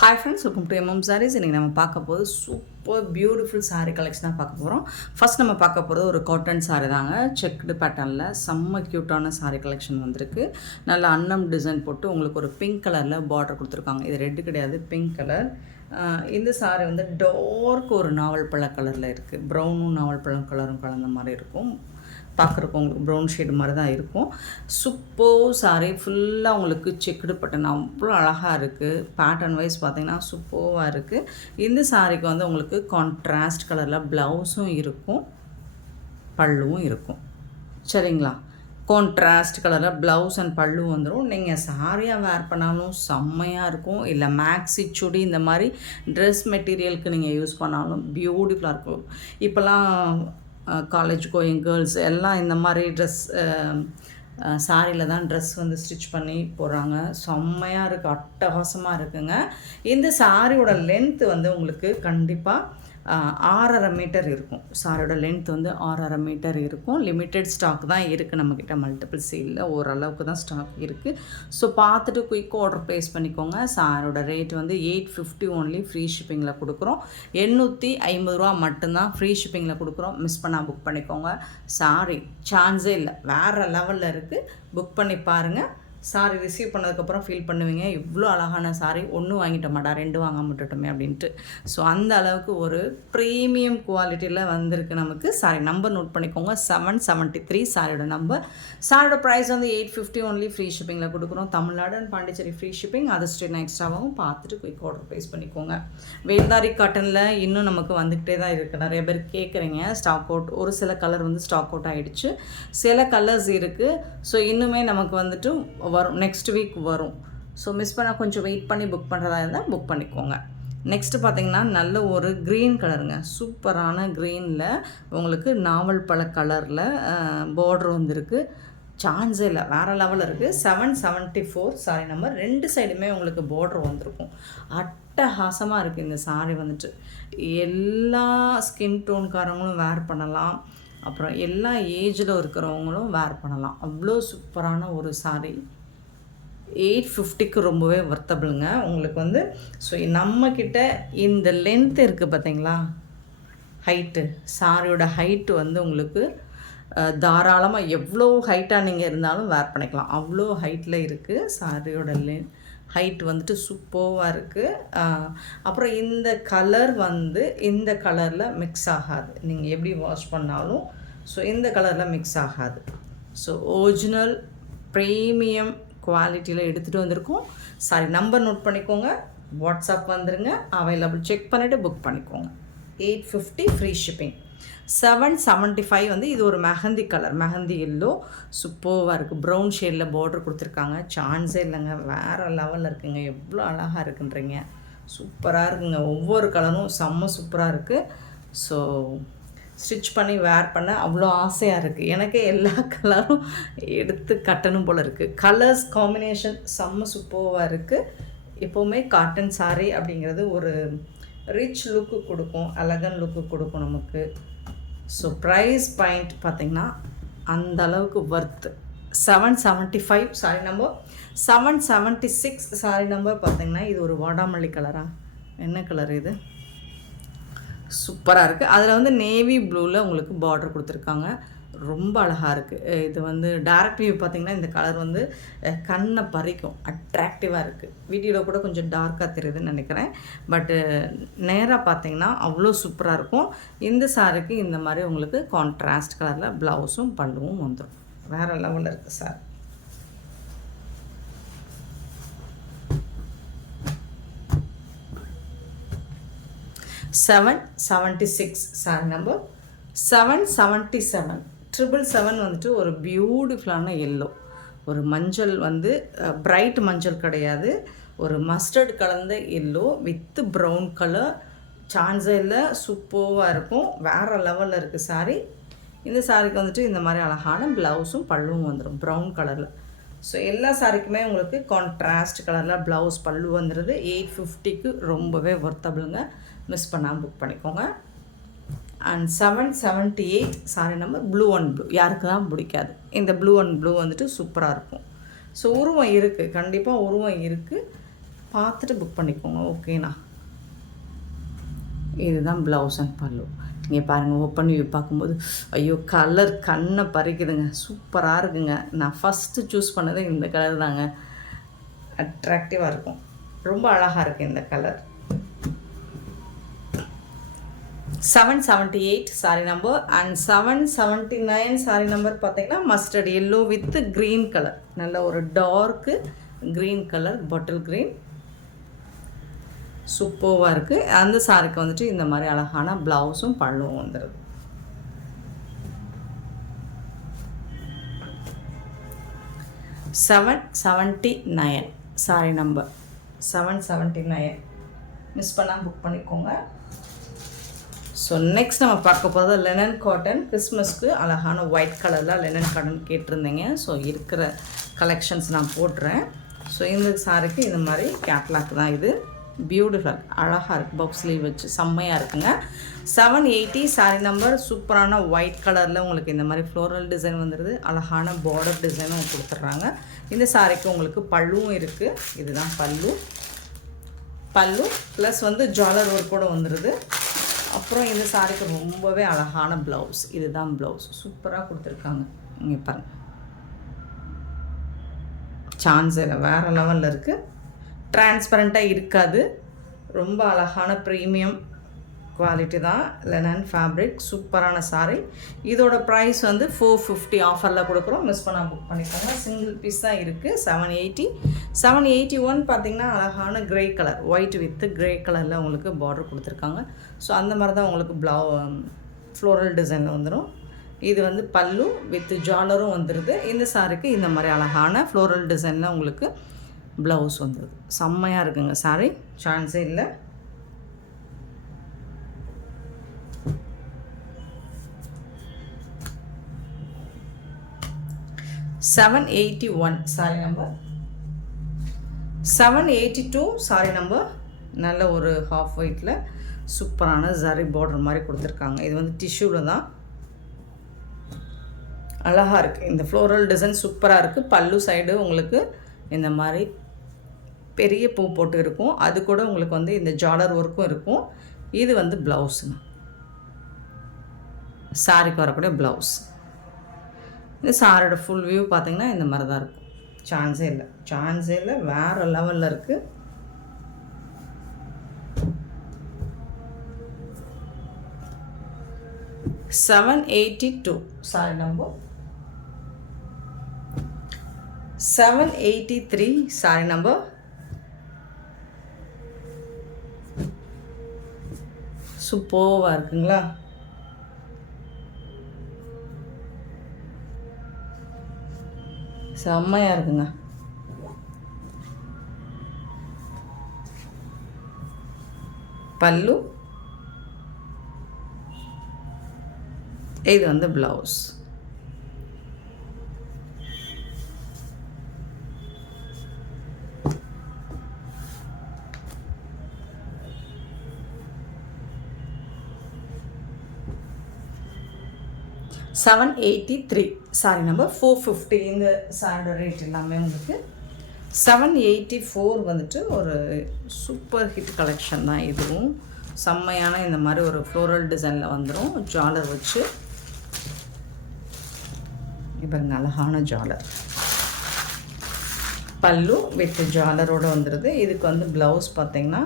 Hi friends, welcome to MM Sarees. இன்றைக்கி நம்ம பார்க்க போகிறது சூப்பர் பியூட்டிஃபுல் சாரீ கலெக்ஷனாக பார்க்க போகிறோம். ஃபர்ஸ்ட் நம்ம பார்க்க போகிறது ஒரு காட்டன் சாரீ தாங்க. செக்குடு பேட்டர்னில் செம்ம க்யூட்டான சாரீ கலெக்ஷன் வந்திருக்கு. நல்லா அன்னம் டிசைன் போட்டு உங்களுக்கு ஒரு பிங்க் கலரில் பார்டர் கொடுத்துருக்காங்க. இது ரெட்டு கிடையாது, பிங்க் கலர். இந்த சாரீ வந்து டார்க் ஒரு நாவல் பழ கலரில் இருக்குது. ப்ரௌனும் நாவல் பழம் கலரும் கலந்த மாதிரி இருக்கும். பார்க்குறக்கு உங்களுக்கு ப்ரௌன் ஷேடு மாதிரி தான் இருக்கும். சூப்பர் சாரீ, ஃபுல்லாக உங்களுக்கு செக்குடு பட்டன் அவ்வளோ அழகாக இருக்குது. பேட்டர்ன் வைஸ் பார்த்திங்கன்னா சூப்பராக இருக்குது. இந்த சாரீக்கு வந்து உங்களுக்கு கான்ட்ராஸ்ட் கலரில் ப்ளவுஸும் இருக்கும், பல்லுவும் இருக்கும். சரிங்களா? கான்ட்ராஸ்ட் கலரில் ப்ளவுஸ் அண்ட் பல்லு வந்துடும். நீங்கள் சாரியாக வேர் பண்ணாலும் செம்மையாக இருக்கும். இல்லை மேக்ஸி சுடி இந்த மாதிரி ட்ரெஸ் மெட்டீரியலுக்கு நீங்கள் யூஸ் பண்ணாலும் பியூட்டிஃபுல்லாக இருக்கும். இப்போல்லாம் காலேஜ் கோயிங் கேர்ள்ஸ் எல்லாம் இந்த மாதிரி ட்ரெஸ் சாரியில் தான் ட்ரெஸ் வந்து ஸ்டிச் பண்ணி போடுறாங்க. செம்மையாக இருக்குது, அட்டகாசமாக இருக்குங்க. இந்த சாரியோட லென்த்து வந்து உங்களுக்கு கண்டிப்பாக 6.5 மீட்டர் இருக்கும். சாரியோட லென்த் வந்து 6.5 மீட்டர் இருக்கும். லிமிட்டெட் ஸ்டாக் தான் இருக்குது நம்மக்கிட்ட, மல்டிபிள் சேலில் ஓரளவுக்கு தான் ஸ்டாக் இருக்குது. ஸோ பார்த்துட்டு குயிக் ஆர்டர் ப்ளேஸ் பண்ணிக்கோங்க. சாரியோட ரேட் வந்து 850 ஒன்லி, ஃப்ரீ ஷிப்பிங்கில் கொடுக்குறோம். 850 ரூபா மட்டும்தான் ஃப்ரீ ஷிப்பிங்கில் கொடுக்குறோம். மிஸ் பண்ணால் புக் பண்ணிக்கோங்க. சாரி சான்ஸே இல்லை, வேறு லெவலில் இருக்குது. புக் பண்ணி பாருங்கள். சாரி ரிசீவ் பண்ணதுக்கப்புறம் ஃபீல் பண்ணுவீங்க, இவ்வளோ அழகான சாரி ஒன்று வாங்கிட்டோமாடா 2 வாங்காம விட்டுட்டோமே அப்படின்ட்டு. ஸோ அந்த அளவுக்கு ஒரு ப்ரீமியம் குவாலிட்டியில் வந்திருக்கு நமக்கு. சாரி நம்பர் நோட் பண்ணிக்கோங்க, 773 சாரியோட நம்பர். சாரியோட ப்ரைஸ் வந்து 850 ஒன்லி, ஃப்ரீ ஷிப்பிங்கில் கொடுக்குறோம். Tamil Nadu and Pondicherry free shipping. அது ஸ்டேட் எக்ஸ்ட்ராவாகவும் பார்த்துட்டு குயிக் ஆர்டர் ப்ளேஸ் பண்ணிக்கோங்க. வேல்தாரி காட்டனில் இன்னும் நமக்கு வந்துக்கிட்டே தான் இருக்குது. நிறைய பேர் கேட்குறீங்க. ஸ்டாக் அவுட், ஒரு சில கலர் வந்து ஸ்டாக் அவுட் ஆகிடுச்சு, சில கலர்ஸ் இருக்குது. ஸோ இன்னுமே நமக்கு வந்துட்டு வரும், நெக்ஸ்ட் வீக் வரும். ஸோ மிஸ் பண்ணால் கொஞ்சம் வெயிட் பண்ணி புக் பண்ணுறதா இருந்தால் புக் பண்ணிக்கோங்க. நெக்ஸ்ட்டு பார்த்திங்கன்னா நல்ல ஒரு க்ரீன் கலருங்க. சூப்பரான க்ரீனில் உங்களுக்கு நாவல் பழ கலரில் பார்டர் வந்துருக்கு. சான்ஸே இல்லை, வேறு லெவலில் இருக்குது. 774 சாரி நம்பர். 2 சைடுமே உங்களுக்கு பார்டர் வந்திருக்கும். அட்டகாசமாக இருக்குது இந்த சாரி வந்துட்டு. எல்லா ஸ்கின் டோன்காரங்களும் வேர் பண்ணலாம், அப்புறம் எல்லா ஏஜில் இருக்கிறவங்களும் வேர் பண்ணலாம். அவ்வளோ சூப்பரான ஒரு சாரி. 850க்கு ரொம்பவே வர்த்தபிளுங்க உங்களுக்கு வந்து. ஸோ நம்மக்கிட்ட இந்த லென்த் இருக்குது பார்த்தீங்களா, ஹைட்டு, சாரியோட ஹைட்டு வந்து உங்களுக்கு தாராளமாக எவ்வளோ ஹைட்டாக நீங்கள் இருந்தாலும் வேர் பண்ணிக்கலாம். அவ்வளோ ஹைட்டில் இருக்குது சாரியோட ஹைட் வந்துட்டு சூப்பராக இருக்குது. அப்புறம் இந்த கலர் வந்து இந்த கலரில் மிக்ஸ் ஆகாது, நீங்கள் எப்படி வாஷ் பண்ணாலும். ஸோ இந்த கலரில் மிக்ஸ் ஆகாது. ஸோ ஒரிஜினல் ப்ரீமியம் குவாலிட்டியில் எடுத்துகிட்டு வந்திருக்கோம். சாரி நம்பர் நோட் பண்ணிக்கோங்க, வாட்ஸ்அப் வந்துடுங்க, அவைலபிள் செக் பண்ணிவிட்டு புக் பண்ணிக்கோங்க. 850 ஃப்ரீ ஷிப்பிங். 775 வந்து இது ஒரு மெஹந்தி கலர், மெஹந்தி எல்லோ. சூப்பராக இருக்குது. ப்ரௌன் ஷேடில் பார்டர் கொடுத்துருக்காங்க. சான்ஸே இல்லைங்க, வேறு லெவலில் இருக்குங்க. எவ்வளோ அழகாக இருக்குன்றீங்க. சூப்பராக இருக்குங்க. ஒவ்வொரு கலரும் செம்ம சூப்பராக இருக்குது. ஸோ ஸ்டிச் பண்ணி வேர் பண்ண அவ்வளோ ஆசையாக இருக்குது. எனக்கே எல்லா கலரும் எடுத்து கட்டணும் போல் இருக்குது. கலர்ஸ் காம்பினேஷன் செம்ம சூப்பராக இருக்குது. எப்போவுமே காட்டன் சாரீ அப்படிங்கிறது ஒரு ரிச் லுக்கு கொடுக்கும், அழகன் லுக்கு கொடுக்கும் நமக்கு. ஸோ ப்ரைஸ் பாயிண்ட் பார்த்திங்கன்னா அந்த அளவுக்கு worth. 775 sorry number. 776 sorry number பார்த்திங்கன்னா இது ஒரு வாடாமல்லி கலரா, என்ன கலர் இது, சூப்பராக இருக்குது. அதில் வந்து நேவி ப்ளூவில் உங்களுக்கு பார்டர் கொடுத்துருக்காங்க. ரொம்ப அழகாக இருக்குது. இது வந்து டைரக்ட் வியூ பார்த்திங்கன்னா இந்த கலர் வந்து கண்ணை பறிக்கும், அட்ராக்டிவாக இருக்குது. வீடியோவில் கூட கொஞ்சம் டார்க்காக தெரியுதுன்னு நினைக்கிறேன், பட்டு நேராக பார்த்திங்கன்னா அவ்வளோ சூப்பராக இருக்கும். இந்த சாரிக்கு இந்த மாதிரி உங்களுக்கு கான்ட்ராஸ்ட் கலரில் ப்ளவுஸும் பல்லுவும் வந்துடும். வேறு லெவலில் இருக்குது சார். Seven 76 sorry number. 777 777 வந்துட்டு ஒரு பியூட்டிஃபுல்லான எல்லோ, ஒரு மஞ்சள் வந்து பிரைட் மஞ்சள் கிடையாது, ஒரு மஸ்டர்ட் கலந்த எல்லோ வித் ப்ரௌன் கலர். சான்ஸே இல்லை, சூப்பராக இருக்கும். வேறு லெவலில் இருக்குது சாரி. இந்த சாரிக்கு வந்துட்டு இந்த மாதிரி அழகான ப்ளவுஸும் பல்லுவும் வந்துடும் ப்ரௌன் கலரில். ஸோ எல்லா சாரிக்குமே உங்களுக்கு கான்ட்ராஸ்ட் கலரில் ப்ளவுஸ் பல்லு வந்துடுது. 850க்கு ரொம்பவே ஒர்த்தபிளுங்க. மிஸ் பண்ணாமல் புக் பண்ணிக்கோங்க. And 778 sari number. Blue and blue யாருக்கு தான் பிடிக்காது. இந்த ப்ளூ அண்ட் ப்ளூ வந்துட்டு சூப்பராக இருக்கும். ஸோ உருவம் இருக்குது, கண்டிப்பாக உருவம் இருக்குது. பார்த்துட்டு புக் பண்ணிக்கோங்க. ஓகேண்ணா. இதுதான் ப்ளவுஸ் அண்ட் பல்லு. நீங்கள் பாருங்கள், ஓப்பன் வியூ பார்க்கும்போது ஐயோ கலர் கண்ணை பறிக்குதுங்க. சூப்பராக இருக்குங்க. நான் ஃபஸ்ட்டு சூஸ் பண்ணது இந்த கலர் தாங்க. அட்ராக்டிவாக இருக்கும். ரொம்ப அழகாக இருக்குது இந்த colour. 778 sari number and 779 sari number பார்த்தீங்கன்னா mustard yellow with green colour. நல்ல ஒரு dark green colour, bottle green. சூப்பராக இருக்குது. அந்த சாரிக்கு வந்துட்டு இந்த மாதிரி அழகான ப்ளவுஸும் பல்லுவும் வந்துடுது. 779 சாரி நம்பர் 779 மிஸ் பண்ணால் புக் பண்ணிக்கோங்க. ஸோ நெக்ஸ்ட் நம்ம பார்க்க போகிறது லெனன் காட்டன். கிறிஸ்மஸ்க்கு அழகான ஒயிட் கலரில் லெனன் காட்டன் கேட்டிருந்தீங்க. ஸோ இருக்கிற கலெக்ஷன்ஸ் நான் போட்டுறேன். ஸோ இந்த சாரிக்கு இந்த மாதிரி கேட்லாக் தான் இது. பியூட்டிஃபுல், அழகாக இருக்குது. பஃப் ஸ்லீவ் வச்சு செம்மையாக இருக்குங்க. 780 சாரி நம்பர். சூப்பரான ஒயிட் கலரில் உங்களுக்கு இந்த மாதிரி ஃப்ளோரல் டிசைன் வந்துடுது. அழகான பார்டர் டிசைனும் கொடுத்துட்றாங்க. இந்த சாரிக்கு உங்களுக்கு பல்லுவும் இருக்குது. இதுதான் பல்லு ப்ளஸ் வந்து ஜாலர் ஒர்க் கூட வந்துடுது. அப்புறம் இந்த சாரிக்கு ரொம்பவே அழகான ப்ளவுஸ். இதுதான் ப்ளவுஸ். சூப்பராக கொடுத்துருக்காங்க. இங்கே பாருங்கள், சான்ஸ் இல்லை, வேறு லெவலில் இருக்குது. டிரான்ஸ்பரண்ட்டாக இருக்காது. ரொம்ப அழகான ப்ரீமியம் குவாலிட்டி தான். Linen fabric. சூப்பரான சாரி. இதோட ப்ரைஸ் வந்து 450 ஆஃபரில் கொடுக்குறோம். மிஸ் பண்ணால் புக் பண்ணிக்கோங்க. சிங்கிள் பீஸ் தான் இருக்குது. 780. 781 பார்த்திங்கன்னா அழகான grey colour, white with grey கலரில் உங்களுக்கு பார்டர் கொடுத்துருக்காங்க. ஸோ அந்த மாதிரி தான் உங்களுக்கு ஃப்ளோரல் டிசைனில் வந்துடும். இது வந்து பல்லு வித் ஜாலரும் வந்துடுது. இந்த சாரிக்கு இந்த மாதிரி அழகான ஃப்ளோரல் டிசைனில் உங்களுக்கு ப்ளவுஸ் வந்துடுது. செம்மையாக இருக்குங்க சாரி, சான்ஸே இல்லை. $781 சாரி நம்பர். 782 sorry number. நல்ல ஒரு ஹாஃப் ஒயிட்டில் சூப்பரான ஜரி பார்டர் மாதிரி கொடுத்துருக்காங்க. இது வந்து டிஷ்யூவில் தான். அழகாக இருக்குது. இந்த ஃப்ளோரல் டிசைன் சூப்பராக இருக்குது. பல்லு சைடு உங்களுக்கு இந்த மாதிரி பெரிய பூ போட்டு இருக்கும். அது கூட உங்களுக்கு வந்து இந்த ஜாலர் ஒர்க்கும் இருக்கும். இது வந்து ப்ளவுஸுங்க. சாரிக்கு வரக்கூடிய ப்ளவுஸ். இந்த சாரோட ஃபுல் வியூ பார்த்திங்கன்னா இந்த மாதிரி தான் இருக்கும். சான்ஸே இல்லை, வேறு லெவலில் இருக்குது. $782 சாரி நம்பர். 783 sorry number. சூப்பராக இருக்குங்களா? செம்மையாக இருக்குங்க. பல்லு, இது வந்து ப்ளவுஸ். $783 sorry number. 450 இந்த சாரியோட ரேட் எல்லாமே உங்களுக்கு. 784 வந்துட்டு ஒரு சூப்பர் ஹிட் கலெக்ஷன் தான். இதுவும் செம்மையான இந்த மாதிரி ஒரு ஃப்ளோரல் டிசைனில் வந்துடும். ஜாலர் வச்சு இப்போ அழகான ஜாலர். பல்லு வித் ஜாலரோடு வந்துடுது. இதுக்கு வந்து ப்ளவுஸ் பார்த்திங்கன்னா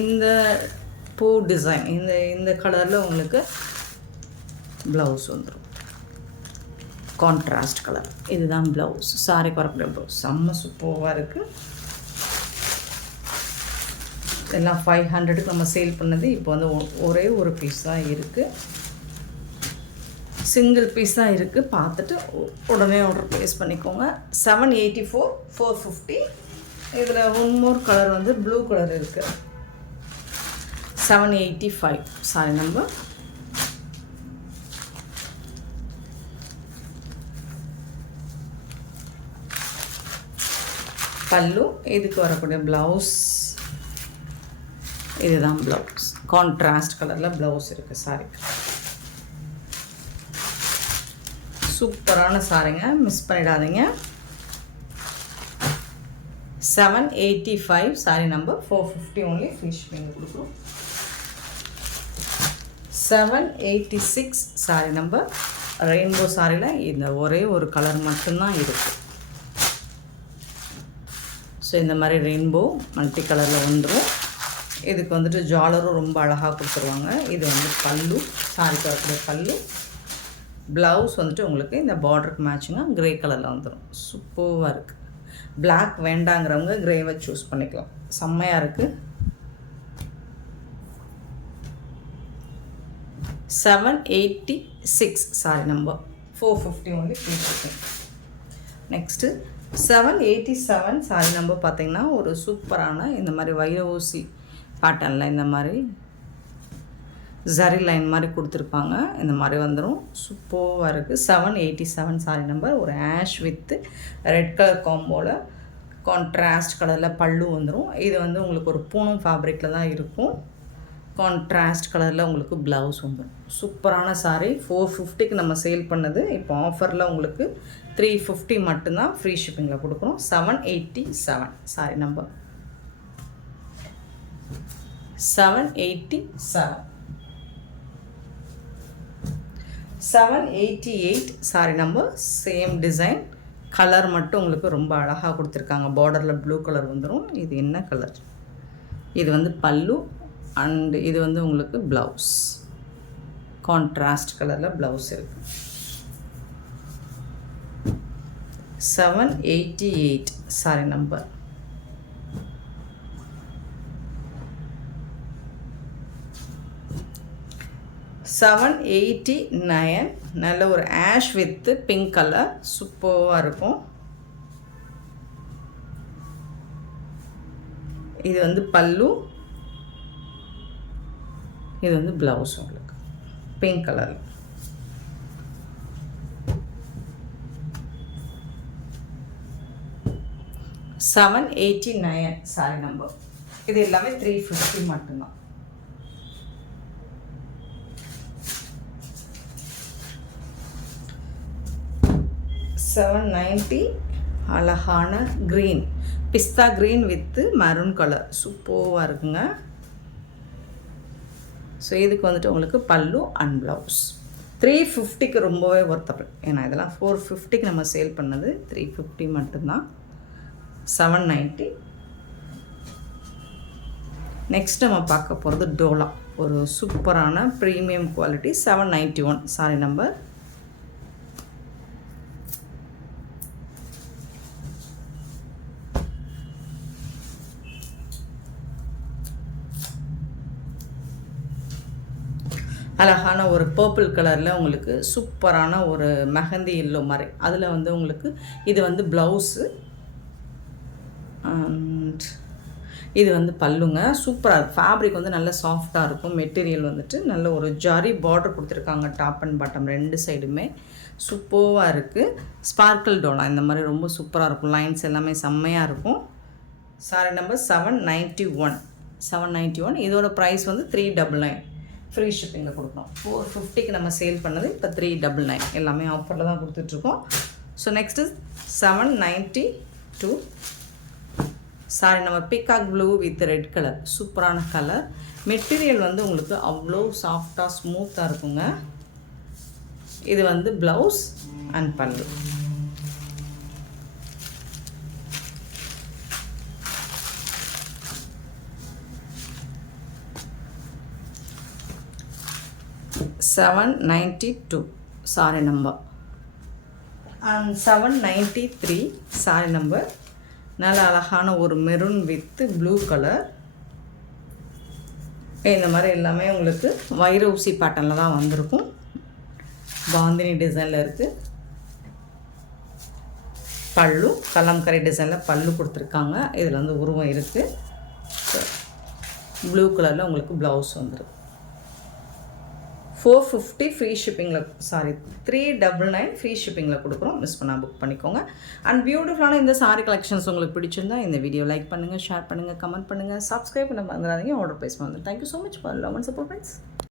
இந்த பூ டிசைன் இந்த கலரில் உங்களுக்கு ப்ளவுஸ் வந்துடும். Contrast colour. இதுதான் ப்ளவுஸ். சாரிக்கு வரக்கூடிய ப்ளவுஸ் செம்ம சூப்பராக இருக்குது. எல்லாம் 500க்கு நம்ம சேல் பண்ணது. இப்போ வந்து ஒரே ஒரு பீஸ் தான் இருக்குது. சிங்கிள் பீஸ் தான் இருக்குது. பார்த்துட்டு உடனே ஆர்டர் ப்ளேஸ் பண்ணிக்கோங்க. 784 450. இதில் ஒன் மோர் கலர் வந்து ப்ளூ கலர் இருக்குது. 785 சாரி நம்பர். பல்லு, இதுக்கு வரக்கூடிய ப்ளவுஸ். இதுதான் ப்ளவுஸ். கான்ட்ராஸ்ட் கலரில் ப்ளவுஸ் இருக்குது சாரிக்கு. சூப்பரான சாரிங்க, மிஸ் பண்ணிடாதீங்க. 785 saree number 450 only free shipping கொடுக்குறோம். 786 saree number ரெயின்போ சாரியில் இந்த ஒரே ஒரு கலர் மட்டும்தான் இருக்குது. ஸோ இந்த மாதிரி ரெயின்போ மல்டி கலரில் வந்துடும். இதுக்கு வந்துட்டு ஜாலரும் ரொம்ப அழகாக கொடுத்துருவாங்க. இது வந்து பல்லு, சாரிக்கு வரக்கூடிய பல்லு. ப்ளவுஸ் வந்துட்டு உங்களுக்கு இந்த பார்டருக்கு மேட்சிங்காக க்ரே கலரில் வந்துடும். சூப்பராக இருக்குது. பிளாக் வேண்டாங்கிறவங்க க்ரேவை சூஸ் பண்ணிக்கலாம். செம்மையாக இருக்குது. 786 sorry number 450 only free shipping. Next 787 sorry number பார்த்திங்கன்னா ஒரு சூப்பரான இந்த மாதிரி வைர ஊசி பேட்டர்னில் இந்த மாதிரி ஜரி லைன் மாதிரி கொடுத்துருப்பாங்க. இந்த மாதிரி வந்துடும். சூப்பராக இருக்குது. 787 சாரி நம்பர் ஒரு ash with red colour காம்போவில் contrast கலரில் பல்லு வந்துடும். இது வந்து உங்களுக்கு ஒரு பூனம் ஃபேப்ரிக்கில் தான் இருக்கும். கான்ட்ராஸ்ட் கலரில் உங்களுக்கு ப்ளவுஸ் வந்துடும். சூப்பரான சாரீ. 450க்கு நம்ம சேல் பண்ணது இப்போ ஆஃபரில் உங்களுக்கு 350 மட்டும்தான் ஃப்ரீ ஷிப்பிங்கில் கொடுக்குறோம். 787 sorry number 787. 788 sorry number same design. Colour மட்டும் உங்களுக்கு ரொம்ப அழகாக கொடுத்துருக்காங்க. பார்டரில் ப்ளூ கலர் வந்துடும். இது என்ன கலர்? இது வந்து பல்லு அண்டு இது வந்து உங்களுக்கு ப்ளவுஸ். கான்ட்ராஸ்ட் கலரில் ப்ளவுஸ் இருக்குது. 788 சாரி நம்பர். $789 நல்ல ஒரு ஆஷ் வித்து பிங்க் கலர். சூப்பராக இருக்கும். இது வந்து பல்லு, இது வந்து ப்ளவுஸ் உங்களுக்கு பிங்க் கலரில். $789 சாரி நம்பர். இது எல்லாமே 350 மட்டும்தான். $790 அழகான க்ரீன், பிஸ்தா க்ரீன் வித்து மெரூன் கலர். சூப்பராக இருக்குங்க. ஸோ இதுக்கு வந்துட்டு உங்களுக்கு பல்லு அண்ட் ப்ளவுஸ். 350க்கு ரொம்பவே ஒர்த்தபிள். ஏன்னா இதெல்லாம் 450க்கு நம்ம சேல் பண்ணது. 350 மட்டும்தான். 790. நெக்ஸ்ட் நம்ம பார்க்க போகிறது டோலா. ஒரு சூப்பரான ப்ரீமியம் குவாலிட்டி. 791 sorry number. அழகான ஒரு பர்பிள் கலரில் உங்களுக்கு சூப்பரான ஒரு மெஹந்தி எல்லோ மாதிரி. அதில் வந்து உங்களுக்கு இது வந்து ப்ளவுஸு அண்ட் இது வந்து பல்லுங்க. சூப்பராக இருக்கும். ஃபேப்ரிக் வந்து நல்ல சாஃப்டாக இருக்கும். மெட்டீரியல் வந்துட்டு நல்ல ஒரு ஜரி பார்டர் கொடுத்துருக்காங்க. டாப் அண்ட் பாட்டம் ரெண்டு சைடுமே சூப்பராக இருக்குது. ஸ்பார்க்கிள் டோலா இந்த மாதிரி ரொம்ப சூப்பராக இருக்கும். லைன்ஸ் எல்லாமே செம்மையாக இருக்கும். Sorry number 791. 791. இதோட ப்ரைஸ் வந்து 399 ஃப்ரீ ஷிப்பிங்கில் கொடுக்குறோம். 450க்கு நம்ம சேல் பண்ணது இப்போ 399. எல்லாமே ஆஃபரில் தான் கொடுத்துட்ருக்கோம். ஸோ நெக்ஸ்ட்டு 792 சாரி நம்ம peacock blue with red colour. சூப்பரான கலர். மெட்டீரியல் வந்து உங்களுக்கு அவ்வளோ சாஃப்டாக ஸ்மூத்தாக இருக்குங்க. இது வந்து ப்ளவுஸ் அண்ட் பல்லு. $792 sorry number and 793 sorry number. நல்ல அழகான ஒரு மெரூன் வித்து ப்ளூ கலர். இந்த மாதிரி எல்லாமே உங்களுக்கு வைர ஊசி பேட்டர்னில் தான் வந்திருக்கும். பாந்தினி டிசைனில் இருக்குது. பல்லு கலம்கரை டிசைனில் பல்லு கொடுத்துருக்காங்க. இதில் வந்து உருவம் இருக்குது. ப்ளூ கலரில் உங்களுக்கு ப்ளவுஸ் வந்துடும். 450 ஃப்ரீ ஷிப்பிங்கில் 399 ஃப்ரீ ஷிப்பிங்கில் கொடுக்குறோம். மிஸ் பண்ணால் புக் பண்ணிக்கோங்க. அண்ட் பியூட்டிஃபுல்லான இந்த சாரி கலெக்ஷன்ஸ் உங்களுக்கு பிடிச்சிருந்தா இந்த வீடியோ லைக் பண்ணுங்கள், ஷேர் பண்ணுங்கள், கமெண்ட் பண்ணுங்கள், சப்ஸ்கிரைப் பண்ண மறந்துடாதீங்க. ஆர்டர் ப்ளேஸ் பண்ணுங்கள். Thank you so much for love and support friends.